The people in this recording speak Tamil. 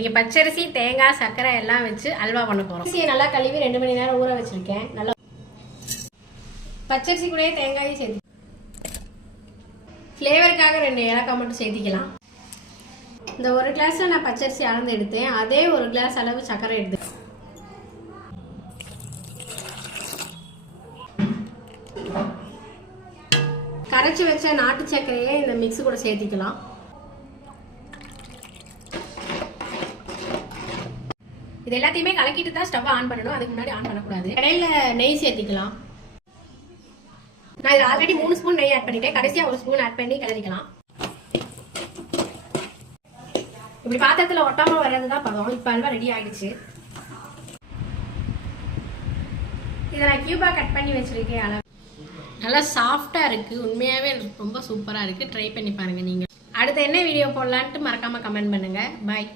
இங்கே பச்சரிசி தேங்காய் சர்க்கரை எல்லாம் வச்சு அல்வா பண்ண போகிறோம். அரிசியை நல்லா கழுவி 2 மணி நேரம் ஊற வச்சிருக்கேன். நல்லா பச்சரிசி கூட தேங்காயும் சேர்த்து ஃப்ளேவருக்காக 2 ஏலக்காய் மட்டும் சேர்த்திக்கலாம். இந்த 1 கிளாஸில் நான் பச்சரிசி அளந்து எடுத்தேன். அதே 1 கிளாஸ் அளவு சர்க்கரை எடுத்து கரைச்சி வச்ச நாட்டு சர்க்கரையை இந்த மிக்ஸ் கூட சேர்த்திக்கலாம். இது எல்லாத்தையுமே கலக்கிட்டு தான் ஸ்டவ் ஆன் பண்ணணும். அதுக்கு முன்னாடி ஆன் பண்ணக்கூடாது. கடையில் நெய் சேர்த்திக்கலாம். நான் இது ஆல்ரெடி 3 ஸ்பூன் நெய் ஆட் பண்ணிட்டேன். கடைசியாக 1 ஸ்பூன் ஆட் பண்ணி கிளறிக்கலாம். இப்படி பாத்திரத்தில் ஒட்டாமல் வர்றது தான் பதம். இப்போ அல்வா ரெடி ஆகிடுச்சு. இதை நான் கியூபாக கட் பண்ணி வச்சுருக்கேன். அளவு நல்லா சாஃப்டாக இருக்குது. உண்மையாகவே ரொம்ப சூப்பராக இருக்குது. ட்ரை பண்ணி பாருங்கள் நீங்கள். அடுத்து என்ன வீடியோ போடலான்ட்டு மறக்காமல் கமெண்ட் பண்ணுங்கள். பாய்.